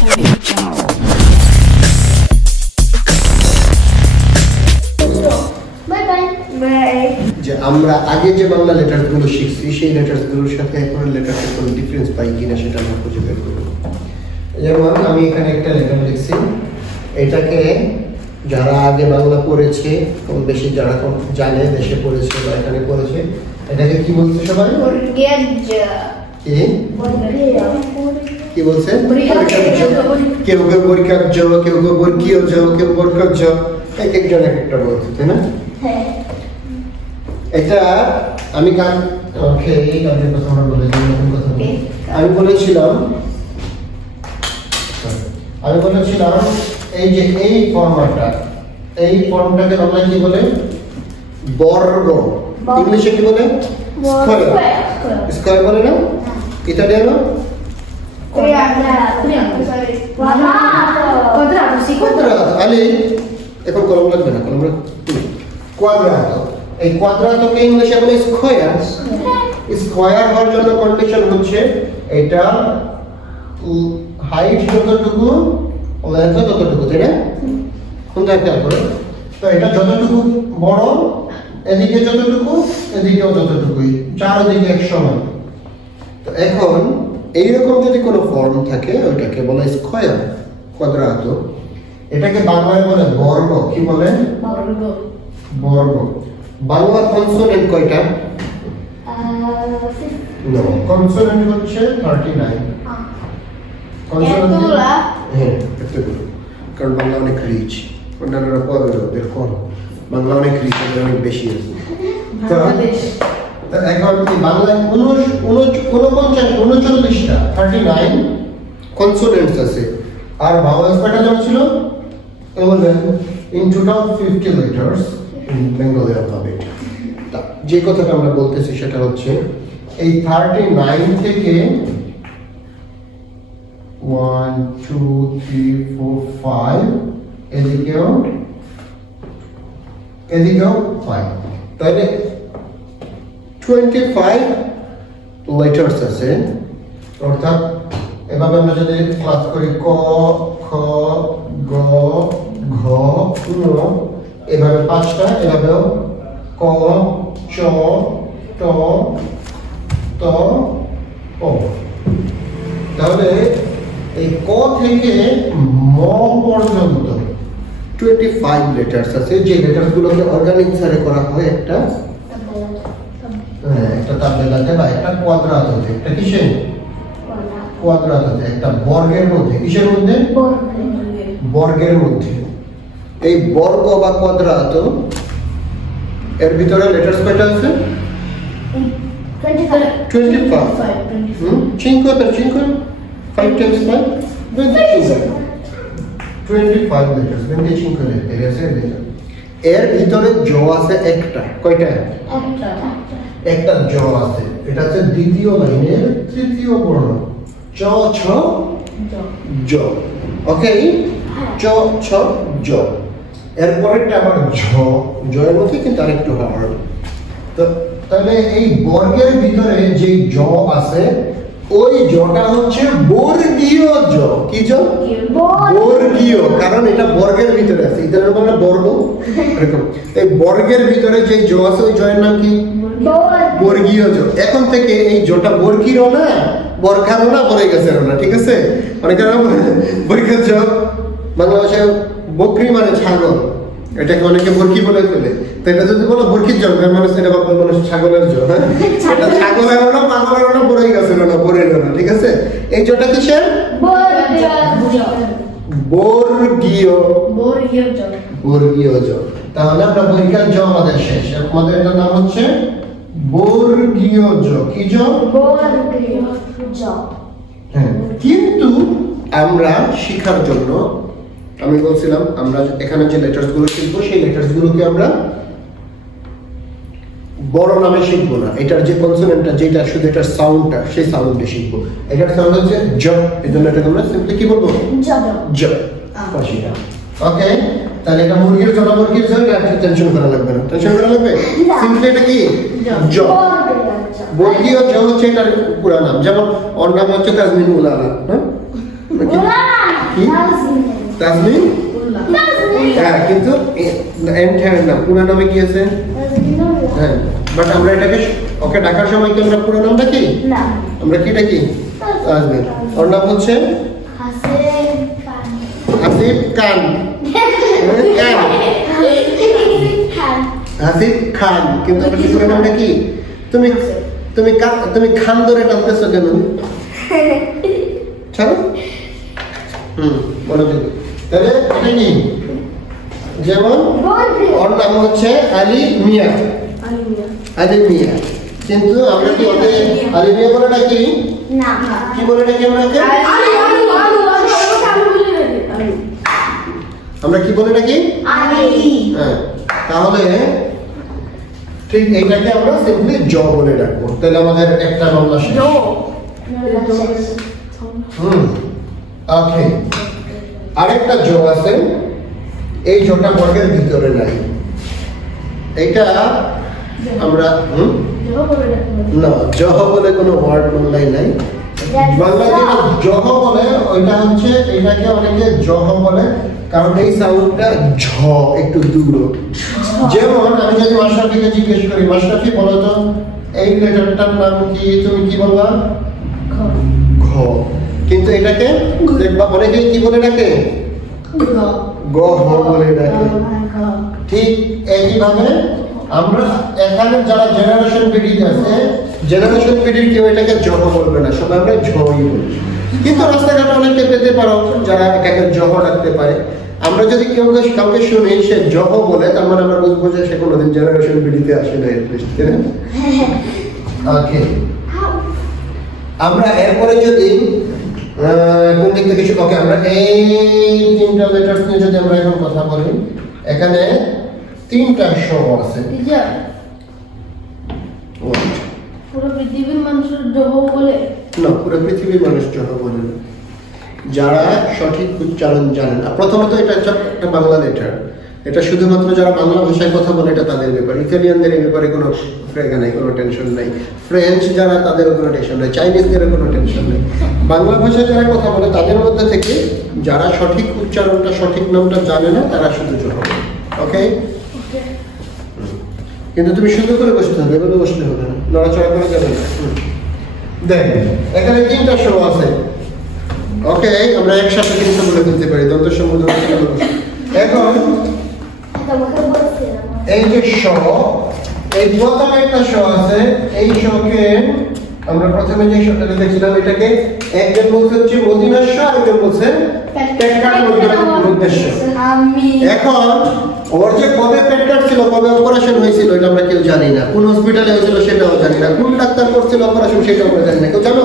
যে আমরা আগে যে বাংলা লেটারগুলো শিখছি সেই লেটারগুলোর সাথে এখন লেটারের কোনো ডিফারেন্স পাই কিনা সেটা আমরা খুঁজে বের করব। যেমন আমি এখানে একটা লেটার লিখছি, এটাকে যারা আগে বাংলা পড়েছে কম বেশি যারা কম জানে দেশে পড়েছে বা এখানে পড়েছে এটাকে কি বলছে সবাই? কি বলছে? কেউ কেউ বর্গার্য, কেউ কেউ বর্গীয় জ, কেউ বর্গার্য, এক একজন এক একটা বলছে, তাই না? এটা আমি আমি বলেছিলাম এই যে এই ফর্মটা, এই ফর্মটাকে বাংলায় কি বলে? বর্গ। ইংলিশে কি বলে? স্কয়ার। স্কয়ার বলে না? ইতালিয়ানো কোয়াদ্রাতো। আলি এখন কলম লাগবে না, কলম কোয়াদ্রাতো। এই কোয়াদ্রাতোকে ইংলিশে বলে স্কয়ার। স্কয়ার হওয়ার জন্য কন্ডিশন হচ্ছে এটা হাইট যতটুকু লেন্থ ততটুকু, তাই না? কোনটা খেয়াল করো তো, এটা যতটুকু বড় এদিকে যতটুকু এদিকেও ততটুকুই, চারদিকে এক সমান। তো এখন এইরকম যদি কোনো ফর্ম থাকে ওইটাকে বলে স্কয়ার, কোয়াদ্রাতো। এটাকে বাংলায় বলে বর্গ। কি বলে? বর্গ। বর্গ। বাংলা কনসোনেন্ট কয়টা? নো, কনসোনেন্ট হচ্ছে 39। কনসোনেন্ট হ্যাঁ এতগুলো, কারণ বাংলা অনেক রিচ, অন্যান্য পদের কম, বাংলা অনেক রিচ, অনেক বেশি আছে। এখন বাংলায় 39টা 39 কনসোনেন্টস আছে, আর ভাওয়েলস কয়টা যেমন ছিল? in total 50 letters in Bengali alphabet. যে কথাটা আমরা বলতেছি সেটা হচ্ছে এই 39 থেকে 1 2 3 4 5 এদিকেও 5, তাহলে 25 লেটার্স আছে। অর্থাৎ এভাবে আমরা যদি ক্লাস করি ক খ গ ঘ ঙ, এভাবে 5টা, এভাবেও ক চ ট ত প। তাহলে এই ক থেকে ম পর্যন্ত 25 লেটার্স আছে, যে লেটারসগুলোকে অর্গানিক করা হয় একটা তাবেলাতে বা একটা কোয়াদ্রাতোতে। একটা কিসে? কোয়াদ্রাতোতে, একটা বর্গের মধ্যে। কিসের মধ্যে? বর্গের মধ্যে। এই বর্গ বা কোয়াদ্রাতো এর ভিতরে লেটারস কয়টা আছে? 25। 5 times 5 25 লেটারস, 25 লেটারস। এর ভিতরে জ আছে একটা। কয়টা? একটা জ আছে, এটা হচ্ছে দ্বিতীয় লাইনের তৃতীয় বর্ণ, চ ছ জ। ওকে, চ ছ জ। এরপরেরটা আবার ঝ, জয়ের মধ্যে কিন্তু আরেকটু হার্ড। তো তাহলে এই বর্গের ভিতরে যে জ আছে ওই জটা হচ্ছে বর্গীয় জ। কি জ? বর্গীয়, কারণ এটা বর্গের ভিতরে আছে। এটার মানে বর্গ এরকম। এই বর্গের ভিতরে যে জ আছে ওই জয়ের নাম কি? বর্গীয় জ। এখন থেকে এই জটা বর্গীয় না, বর্গারও না, বলে গেছে না, ঠিক আছে? অনেকে বর্গের জ, বাংলা ভাষায় বকরি মানে ছাগল, এটাকে অনেকে বর্গি বলে ফেলে। তো এটা যদি বলো বর্গির জ, মানুষ এটা ভাববে মানুষ ছাগলের জ। হ্যাঁ, এটা ছাগলেরও না, পাগলেরও না, বড়ই গেছিল না, বরেরও না, ঠিক আছে? এই জটা কিসের? বর্গীয়। বর্গীয় জ। তাহলে আমরা বর্গীয় জ আমাদের শেষ। আমাদের এটার নাম হচ্ছে বর্গীয় জ। কি জ? বর্গীয় জ। হ্যাঁ, কিন্তু আমরা শেখার জন্য আমি বলছিলাম আমরা এখানে যে লেটারসগুলো শিখবো সেই লেটারসগুলোকে আমরা বড় নামে শিখবো না। এটার যে কনসোনেন্টটা, যেটা শুধু এটার সাউন্ডটা, সেই সাউন্ডে শিখবো। এটার সাউন্ড হচ্ছে জ, এজন্য এটাকে আমরা সিম্পলি কি বলবো? জ। ওকে, তাহলে এটা মুরগির জন্য মুরগির জন্য টেনশন করা লাগবে না। টেনশন করা লাগবে? সিম্পলি এটা কি? জ। বর্গীয় জ হচ্ছে এটার পুরো নাম। যেমন ওর নাম হচ্ছে তাজমিন উলানা। হ্যাঁ, তাজমিন হ্যাঁ, কিন্তু এন্ড হ্যান্ড না, পুরো নামে কি আছে? হ্যাঁ, বাট আমরা এটাকে ওকে ডাকার সময় কি আমরা পুরো নাম ডাকি না, আমরা কি ডাকি? তাজমিন। ওর নাম হচ্ছে হাসিব খান। হাসিব খান, কিন্তু আমরা পুরো নাম ডাকি। তুমি তুমি তুমি খান ধরে টানতেছো কেন? চলো মনোযোগ। তাহলে এটা কি? যেমন ওর নাম হচ্ছে আলী মিয়া, আলী মিয়া, কিন্তু আমরা কি ওকে আলী মিয়া বলে ডাকি না, কি বলে ডাকি? আমরা কি বলে ডাকি? হ্যাঁ, তাহলে ঠিক এইটাকে আমরা সিম্পলি জ বলে ডাকবো। তাহলে আমাদের একটা মামলা শেষ। ওকে, আরেকটা জ আছে, এই জটা বর্গের ভিতরে নাই। এইটা আমরা না, জহ বলে কোনো ওয়ার্ড বাংলায় নাই। বাংলায় যেটা জহ বলে ওইটা হচ্ছে, এটাকে অনেকে জহ বলে কারণ এই সাউন্ডটা ঝ একটু দূর। যেমন আমি যদি মাশরাফিকে জিজ্ঞেস করি, মাশরাফি বলো তো এই লেটারটার নাম কি? তুমি কি বলবা? ঘ। কিন্তু এটাকে দেখবা অনেকেই কি বলে ডাকে? গ হ বলে ডাকে। ঠিক একইভাবে আমরা এখানে যারা জেনারেশন পিডি আছে, জেনারেশন পিডির কেউ এটাকে জহ বলবে না, সবাই আমরা ঝই বলবো। কিন্তু রাস্তাঘাটে অনেকে পেতে পারো যারা এটাকে জহ ডাকতে পারে। আমরা যদি কেউ কাউকে শুনি সে জহ বলে, তার মানে আমরা বুঝবো যে সে কোনোদিন জেনারেশন পিডিতে আসে না। ওকে, আমরা এরপরে যদি কোন দিক থেকে কিছু, ওকে, আমরা এই তিনটা লেটার্স নিয়ে যদি আমরা এখন কথা বলি, এখানে তিনটা শ আছে। পুরো পৃথিবীর মানুষ জহ বলে না, পুরো পৃথিবীর মানুষ জহ বলে না, যারা সঠিক উচ্চারণ জানেন। প্রথমত এটা একটা বাংলা লেটার, এটা শুধুমাত্র যারা বাংলা ভাষায় কথা বলে এটা তাদের ব্যাপার। ইতালিয়ানদের এই ব্যাপারে কোনো ফ্রেগা নাই, কোনো টেনশন নাই। ফ্রেঞ্চ যারা, তাদের কোনো টেনশন নাই। চাইনিজদের কোনো টেনশন নেই। বাংলা ভাষায় যারা কথা বলে তাদের মধ্যে থেকে যারা সঠিক উচ্চারণটা, সঠিক নামটা জানে না, তারা শুধু জহ বলে। ওকে, কিন্তু তুমি সুন্দর করে বসতে হবে, এভাবে বসতে হবে না, নড়াচড়া করে যাবে না। দেখ, এখানে তিনটা শো আছে। ওকে, আমরা একসাথে কিন্তু বলে ফেলতে পারি দন্ত সম্বন্ধ। এখন এই যে শ, এই প্রথম একটা শ আছে, এই শকে আমরা প্রথমে যে শটা লিখেছিলাম, এটাকে একজন বলছে হচ্ছে মদিনার শ, আরেকজন বলছে পেটকাট উদ্দেশ্য। এখন ওর যে কবে পেটকাট ছিল, কবে অপারেশন হয়েছিল, এটা আমরা কেউ জানি না। কোন হসপিটালে হয়েছিল সেটাও জানি না। কোন ডাক্তার করছিল অপারেশন সেটাও আমরা জানি না। কেউ জানো?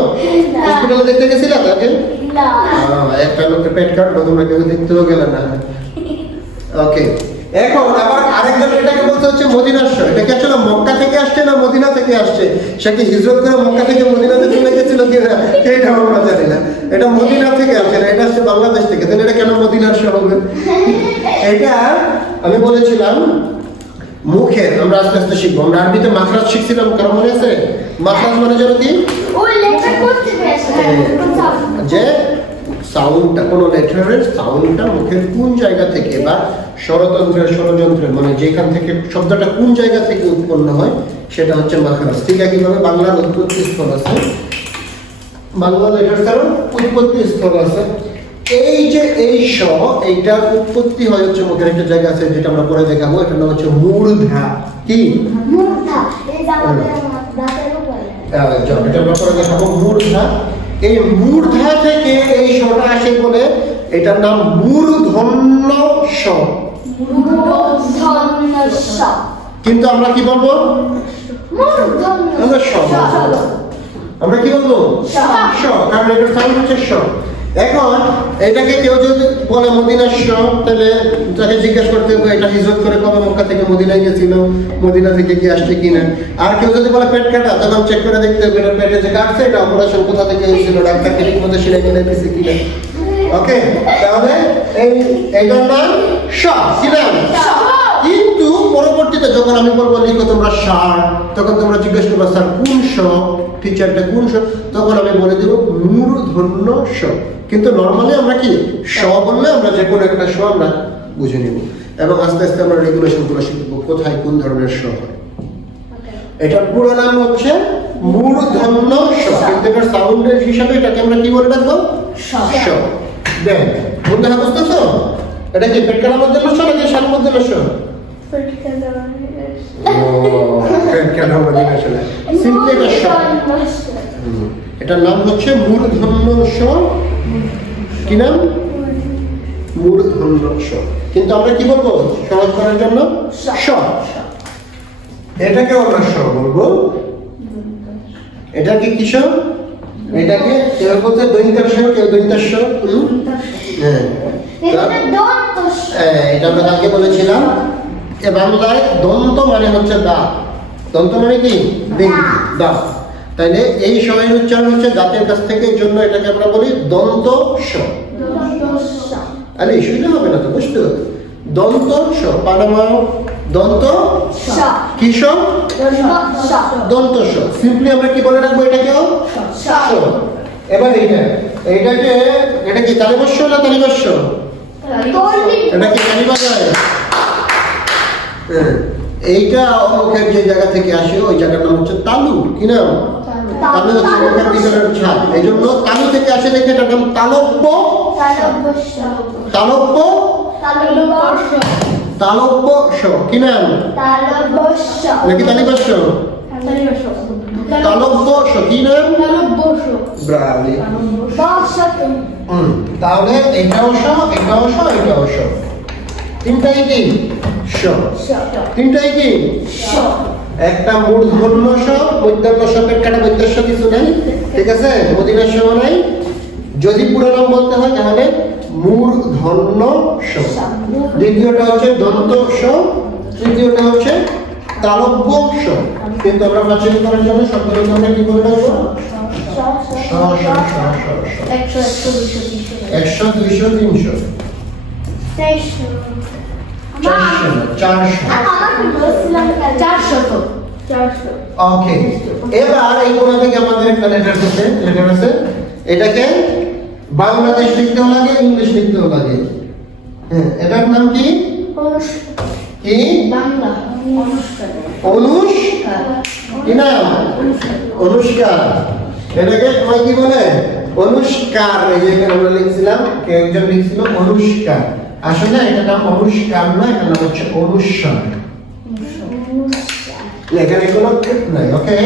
হসপিটালে দেখতে গেছিলা তাকে? না, একটা লোকের পেটকাট, তোমরা কেউ দেখতেও গেলে না। ওকে, এখন আবার আরেকজন এটাকে বলতে হচ্ছে মদিনার শ। এটা কি আসলে মক্কা থেকে আসছে না মদিনা থেকে আসছে? সে কি হিজরত করে মক্কা থেকে মদিনাতে চলে গেছিল কিনা এটা আমরা জানি না। এটা মদিনা থেকে আসছে না, এটা আসছে বাংলাদেশ থেকে। তাহলে এটা কেন মদিনার শ হবে? এটা আমি বলেছিলাম মুখের, আমরা আস্তে আস্তে শিখবো। আমরা আরবিতে মাখরাজ শিখছিলাম, কারণ মনে আছে মাখরাজ মানে যেন কি? যে সাউন্ডটা, কোন লেটারের সাউন্ডটা মুখের কোন জায়গা থেকে বা ষড়যন্ত্রের মানে যেখান থেকে শব্দটা কোন জায়গা থেকে উৎপন্ন হয় সেটা হচ্ছে মাখরাজ। ঠিক একইভাবে বাংলার উৎপত্তি স্থল আছে, বাংলা লেটার উৎপত্তি স্থল আছে। এই যে এই শ, এইটার উৎপত্তি হয় হচ্ছে মুখের একটা জায়গা আছে যেটা আমরা পরে দেখাবো, এটার নাম হচ্ছে মূর্ধা। কি মূর্ধা? এটা আমরা পরে দেখাবো। মূর্ধা, এই মূর্ধা থেকে এই শটা আসে বলে এটার নাম মূর্ধন্য শ। কিন্তু আমরা কি বলবো? আমরা কি বলবো? শ, কারণ এটার সাউন্ড হচ্ছে শ। এখন এটাকে কেউ যদি বলে মদিনার শ, তাহলে তাকে জিজ্ঞাসা করতে হবে এটা হিজরত করে কবে মক্কা থেকে মদিনায় গেছিল, মদিনা থেকে কি আসছে কিনা। আর কেউ যদি বলে পেট কাটা, তখন চেক করে দেখতে হবে এটা পেটে যে কাটছে, এটা অপারেশন কোথা থেকে হয়েছিল, ডাক্তারকে ঠিক মতো সেলাই কিনে দিয়েছে কিনা। ওকে, তাহলে এইটার নাম শ, কি নাম? কিন্তু পরবর্তীতে যখন আমি বলবো লিখো তোমরা সার, তখন তোমরা জিজ্ঞেস করবে স্যার কোন শ? টিচারটা কোন স, তখন আমি বলে দেব মূর্ধন্য স। কিন্তু নরমালি আমরা কি স বললে আমরা যে কোনো একটা স আমরা বুঝে নিব, এবং আস্তে আস্তে আমরা রেগুলেশনগুলো শিখব কোথায় কোন ধরনের স হয়। এটার পুরো নাম হচ্ছে মূর্ধন্য স, কিন্তু এটার সাউন্ডের হিসাবে এটাকে আমরা কি বলে রাখবো? স। দেন বুঝতে বুঝতেছো? এটা কি পেটকার মধ্যে স নাকি শান মধ্যে স? এটার নাম হচ্ছে মূর্ধন্য স। কি নাম? মূর্ধন্য স। কিন্তু আমরা কি বলবো সহজ করার জন্য? স। এটাকে আমরা স বলবো। এটাকে কি স? এটাকে কেউ বলতে দৈন্তার স, কেউ দৈন্তার স। হ্যাঁ, এটা আমরা কালকে বলেছিলাম। এ বাংলায় দন্ত মানে হচ্ছে দাঁত। দন্ত মানে কি? দাঁত। তাইলে এই সময়ের উচ্চারণ হচ্ছে দাঁতের কাছ থেকে, এই জন্য এটাকে আমরা বলি দন্ত স। আরে শুনে হবে না তো, বুঝতে হবে। দন্ত স, পানামা দন্ত কি স? দন্ত স। সিম্পলি আমরা কি বলে রাখবো এটাকেও? স। এবার এইটাকে এটা কি তালিবস্য না তালিবস্য? এটা কি তালিবাজায়? এইটা মুখের যে জায়গা থেকে আসে ওই জায়গার নাম হচ্ছে তালু। কি নাম? তালু হচ্ছে মুখের ভিতরের ছাদ, এই জন্য তালু থেকে আসে দেখে এটার নাম তালব্য। তালব্য তালব্য স। কি নাম? নাকি তালিবাস্য? তালব্য স। কি নাম? ব্রাভো। তাহলে এটাও স, এটাও স, এটাও স, তিনটাই কি স? তিনটাই কি স। একটা মূর্ধন্য স, মধ্যাহ্ন স, পেটকাটা মধ্যাহ্ন কিছু নাই, ঠিক আছে? মদিনার স নাই। যদি পুরো নাম বলতে হয় তাহলে মূর্ধন্য স। দ্বিতীয়টা হচ্ছে দন্ত স, তৃতীয়টা হচ্ছে তালব্য স। কিন্তু আমরা প্রাচীন করার জন্য শব্দগুলো আমরা কি বলে রাখবো? স স স স স। 100 200 300 ওকে। এবার এই কোণা থেকে আমাদের একটা লেটার আছে। এটাকে বাংলাদেশ লিখতেও লাগে, ইংলিশ লিখতেও লাগে। হ্যাঁ, এটার নাম কি? কি? বাংলা অনুষ্কার। কি নাম? অনুষ্কার। এটাকে সবাই কি বলে? অনুষ্কার। এই যে এখানে আমরা লিখছিলাম, কেউ একজন লিখছিল অনুষ্কার। আসলে এটা নাম অনুষ্কার না, এটা নাম হচ্ছে অনুস্বার। এখানে কোনো ঠিক নাই, ওকে?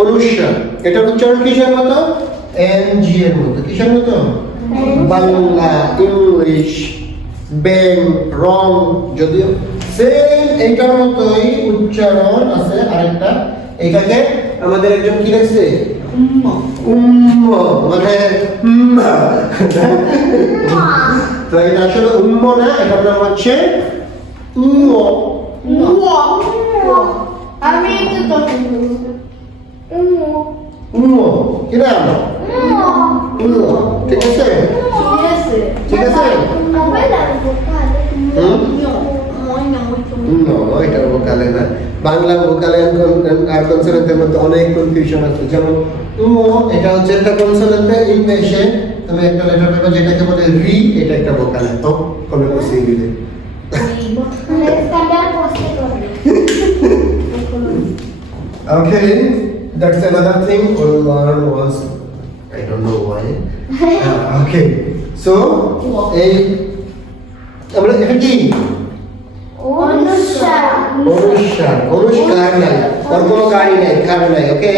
অনুস্বার। এটার উচ্চারণ কিসের মতো? এনজি এর মতো। কিসের মতো? বাংলা, ইংলিশ, বেং, রং, যদিও সেম এইটার মতোই উচ্চারণ আছে আরেকটা। এটাকে আমাদের একজন কি লিখছে? মানে তো এটা আসলে না, এটার নাম হচ্ছে কি নাম? ঠিক আছে, ঠিক আছে। এটা ভোকালে না, বাংলা ভোকালে আর কনসোনেন্টের মধ্যে অনেক কনফিউশন আছে। যেমন এটা হচ্ছে একটা কনসোনেন্টে এই পেশে তুমি একটা লেটার পেপার যেটাকে বলে রি, এটা একটা ভোকালে। তো কবে বসে দিলে okay, that's another thing we'll learn once. I don't know why. Okay, so এই আমরা এটা কি? অনুষ্কার। অনুষ্কার, অনুষ্কার নাই, আর কোনো গাড়ি নাই, কার নাই, ওকে?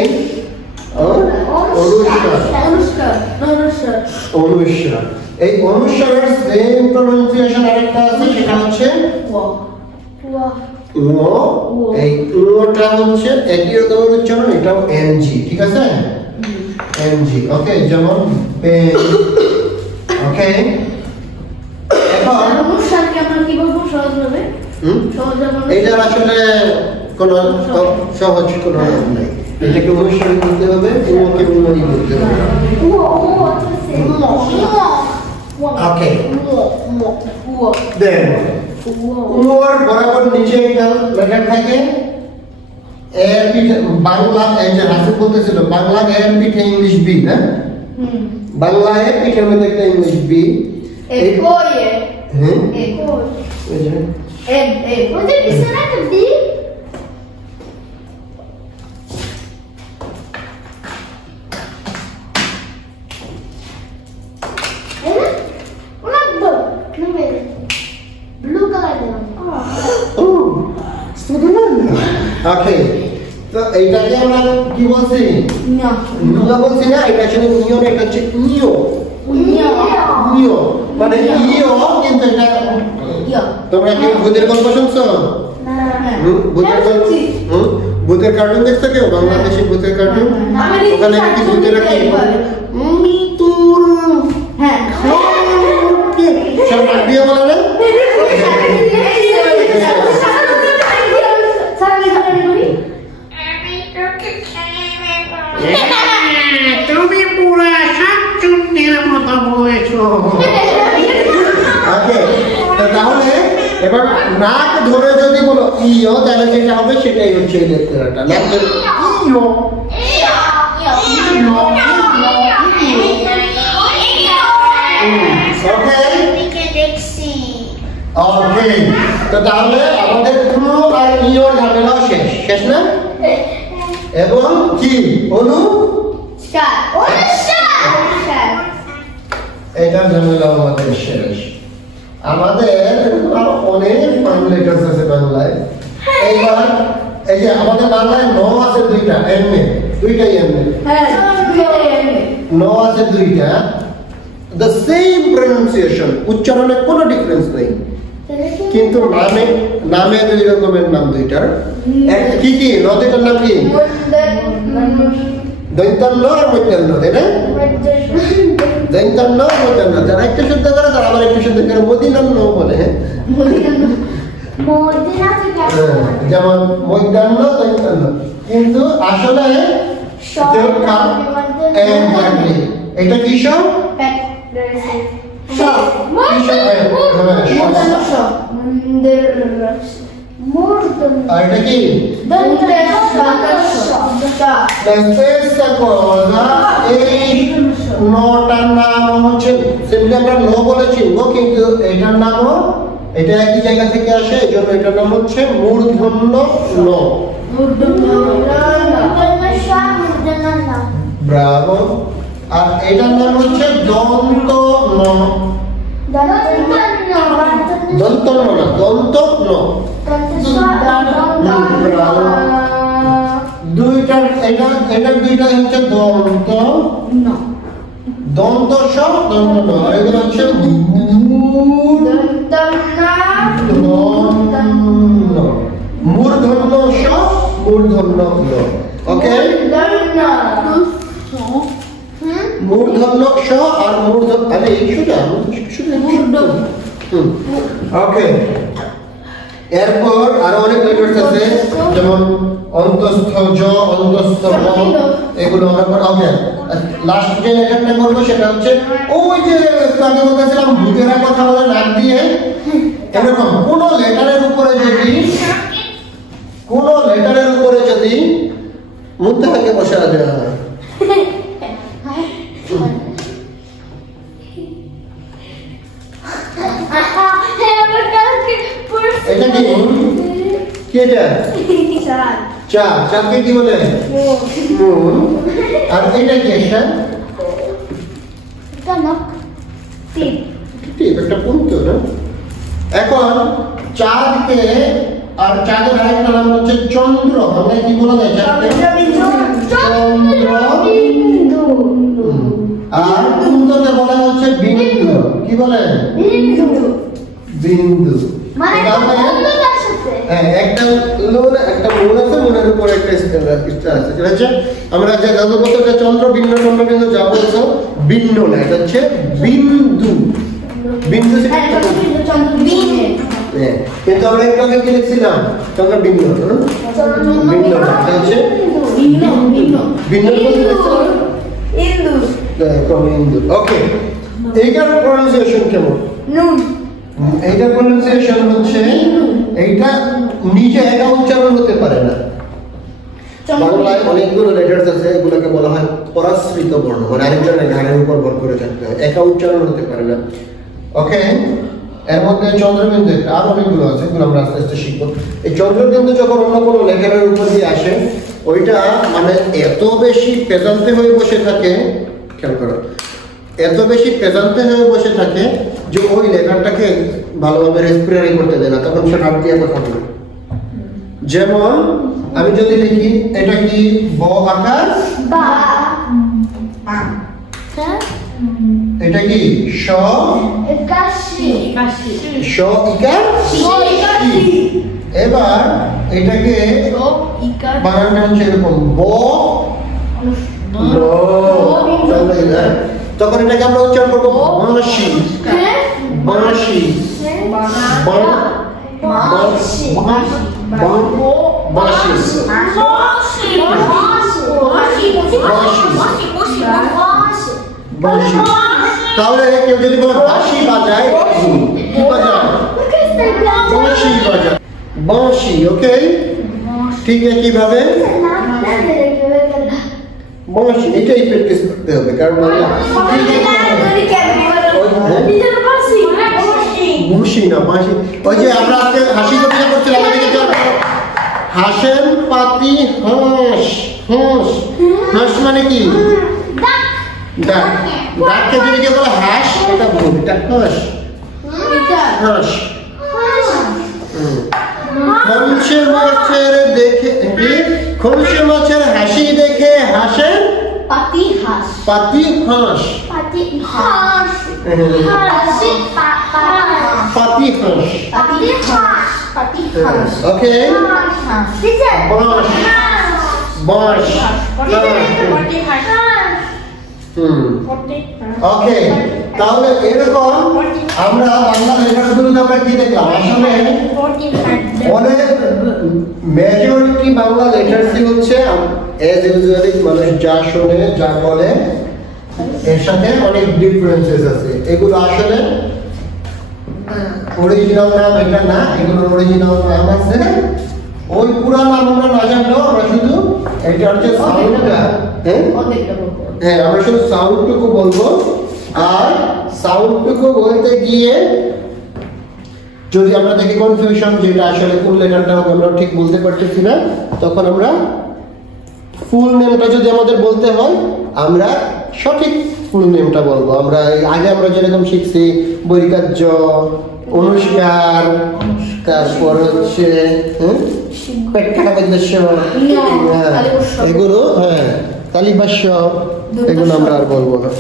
অনুষ্কার, অনুষ্কার, অনুষ্কার, অনুষ্কার। এই অনুষ্কারের সেম প্রনাউন্সিয়েশন আরেকটা আছে, সেটা হচ্ছে এই ওটা হচ্ছে একই রকম উচ্চারণ, এটাও এনজি, ঠিক আছে? এনজি, ওকে? যেমন পেন, ওকে? এখন অনুষ্কারকে আমরা কি বলবো সহজভাবে? এটা আসলে কোন সহজ কোনো নাম নাই, এটাকে অনুষ্কার করতে হবে, ওকে উন্নতি করতে হবে। ওকে, দেন ওর বরাবর নিচে একটা লেটার থাকে, এর পিঠে বাংলা এই যে হাসিব বলতেছিল বাংলা এর পিঠে ইংলিশ বি না বাংলা এর পিঠের মধ্যে একটা ইংলিশ বি একই হ্যাঁ একই এই যে ওদের পিছনে একটা বি ওকে তো এইটাকে আমরা কি বলছি নিও বলছি না এটা আসলে নিও না এটা হচ্ছে নিও নিও মানে ইও কিন্তু এটা তোমরা কি ভূতের গল্প শুনছো ভূতের কার্টুন দেখছো কেউ বাংলাদেশি ভূতের কার্টুন ওখানে কি ভূতেরা কি মিতুর হ্যাঁ সব দিয়ে বলে না তুমি পুরা শাকচুন্নির মতো বলেছো ওকে তাহলে এবার নাক ধরে যদি বলো ইও তাহলে যেটা হবে সেটাই হচ্ছে এই লেটারটা নাক ধরে ইও ওকে তো তাহলে আমাদের ক্রু আর ইওর ঝামেলা শেষ না এবং কি অনু এটা ঝামেলা আমাদের শেষ আমাদের আরো অনেক ফান লেটার্স আছে বাংলায় এইবার এই যে আমাদের বাংলায় ন আছে দুইটা এমএ দুইটাই এমএ ন আছে দুইটা the same pronunciation উচ্চারণে কোনো ডিফারেন্স নেই কিন্তু নামে দুই রকমের নাম দুইটার কি কি ন দুইটার নাম কি দৈন্তান্ন আর মধ্যাহ্ন তাই না দৈন্তান্ন মধ্যাহ্ন যারা একটু শুদ্ধ করে তারা আবার একটু শুদ্ধ করে মদিনান্ন বলে যেমন মধ্যাহ্ন দৈন্তান্ন কিন্তু আসলে এটা কি সব আর এটা কি চেষ্টা করবা এই নটার নাম হচ্ছে সিম্পলি আমরা ন বলে চিনবো কিন্তু এটার নামও এটা একই জায়গা থেকে আসে এই জন্য এটার নাম হচ্ছে মূর্ধন্য ন ব্রাভো আর এটার নাম হচ্ছে দন্ত ন দন্ত ন না দন্ত ন দুইটার এটার দুইটা হচ্ছে দন্ত দন্ত স দন্ত ন এগুলো হচ্ছে মূর্ধন্য স মূর্ধন্য ন ওকে মূর্ধন্য স আর মূর্ধন্য আরে এই শুধু ওকে এরপর আরো অনেক লেটার্স আছে যেমন অন্তস্থ জ অন্তস্থ ব এগুলো আমরা ওকে লাস্ট যে লেটারটা করব সেটা হচ্ছে ওই যে আমি বলতেছিলাম ভূতেরা কথা বলে নাক দিয়ে এরকম কোন লেটারের উপরে যদি মুদ্রাকে বসা দেওয়া হয় এটা কি কি এটা চাঁদকে কি বলে মুন আর এটা কি এটা একটা পুন্ত না এখন চাঁদকে আর চাঁদের আরেকটা নাম হচ্ছে চন্দ্র আমরা কি বলা যায় চাঁদকে চন্দ্রবিন্দু আর পুন্তকে বলা হচ্ছে বিন্দু কি বলে বিন্দু মানে একটা লোন একটা মন আছে মনের উপর একটা স্টার আছে ঠিক আছে আমরা যে জাদুপত্রটা চন্দ্রবিন্দু যা বলছো বিন্দু না এটা হচ্ছে বিন্দু বিন্দু কিন্তু আমরা একটু আগে কি লিখছিলাম চন্দ্রবিন্দু বিন্দু না এটা হচ্ছে বিন্দু ওকে এইটার প্রনাউন্সিয়েশন কেমন এইটার প্রনাউন্সিয়েশন হচ্ছে এইটা নিজে একা উচ্চারণ হতে পারে না বাংলায় অনেকগুলো লেটার্স আছে, এগুলোকে বলা হয় পরাশ্রিত বর্ণ, মানে আরেকজনের ঘাড়ের উপর ভর করে থাকতে হয়, একা উচ্চারণ হতে পারে না। ওকে, এর মধ্যে চন্দ্রবিন্দু একটা, আর অনেকগুলো আছে, এগুলো আমরা আস্তে আস্তে শিখবো। এই চন্দ্রবিন্দু যখন অন্য কোনো লেটারের উপর দিয়ে আসে, ওইটা মানে এত বেশি পেজান্তে হয়ে বসে থাকে, খেয়াল করো, এত বেশি পেজান্তে হয়ে বসে থাকে যে ওই লেটারটাকে ভালোভাবে রেসপিরেট করতে দেয় না, তখন সে হাত দিয়ে কথা বলে। যেমন আমি যদি লিখি, এটা কি ব আকার, এটা কি শ শ ইকার। এবার এটাকে বানানটা হচ্ছে এরকম ব ল, তখন এটাকে আমরা উচ্চারণ করবো বাঁশি, বাঁশি, বাঁশি। তাহলে কেউ যদি বলে বাঁশি বাজায়, কি বাজায়? বাঁশি বাজায়, বাঁশি। ওকে, ঠিক একইভাবে বাঁশি, এটাই প্র্যাকটিস করতে হবে, কারণ বুশি না বাঁশি। ওই যে আমরা আজকে হাসি কথা করছিলাম, হাসেন পাতি হাঁস, হাঁস, হাঁস মানে কি? ডাক, ডাককে যদি কেউ বলে হাঁস, এটা ভুল, এটা হাঁস, হাঁস। খলসে মাছের দেখে, খলসে মাছের হাসি দেখে হাসে পাতি হাঁস, পাতি হাঁস, পাতি হাঁস, পাতি হাঁস, পাতি হাঁস, পাতি হাঁস। ওকে, বাঁশ, বাঁশ, ওকে। তাহলে এরকম আমরা বাংলা লেটারগুলোতে আমরা কি দেখলাম? আসলে অনেক মেজরিটি বাংলা লেটারসই হচ্ছে এজ ইউজুয়ালি মানুষ যা শোনে, যা বলে, এর সাথে অনেক ডিফারেন্সেস আছে। এগুলো আসলে অরিজিনাল নাম এটা না, এগুলো অরিজিনাল নাম আছে। ওই পুরো নাম আমরা না জানলেও আমরা শুধু এটা হচ্ছে সাউন্ডটা, হ্যাঁ আমরা শুধু সাউন্ডটুকু বলবো। আর সাউন্ডটুকু বলতে গিয়ে যদি আমরা দেখি কনফিউশন, যেটা আসলে কোন লেটারটা হবে আমরা ঠিক বলতে পারতেছি না, তখন আমরা ফুল নেমটা যদি আমাদের বলতে হয়, আমরা সঠিক ফুল নেমটা বলবো। আমরা আগে আমরা যেরকম শিখছি বৈকার্য, অনুষ্কার, তারপর হচ্ছে এগুলো, হ্যাঁ তালিভাষ্য, এগুলো আমরা আর বলবো না।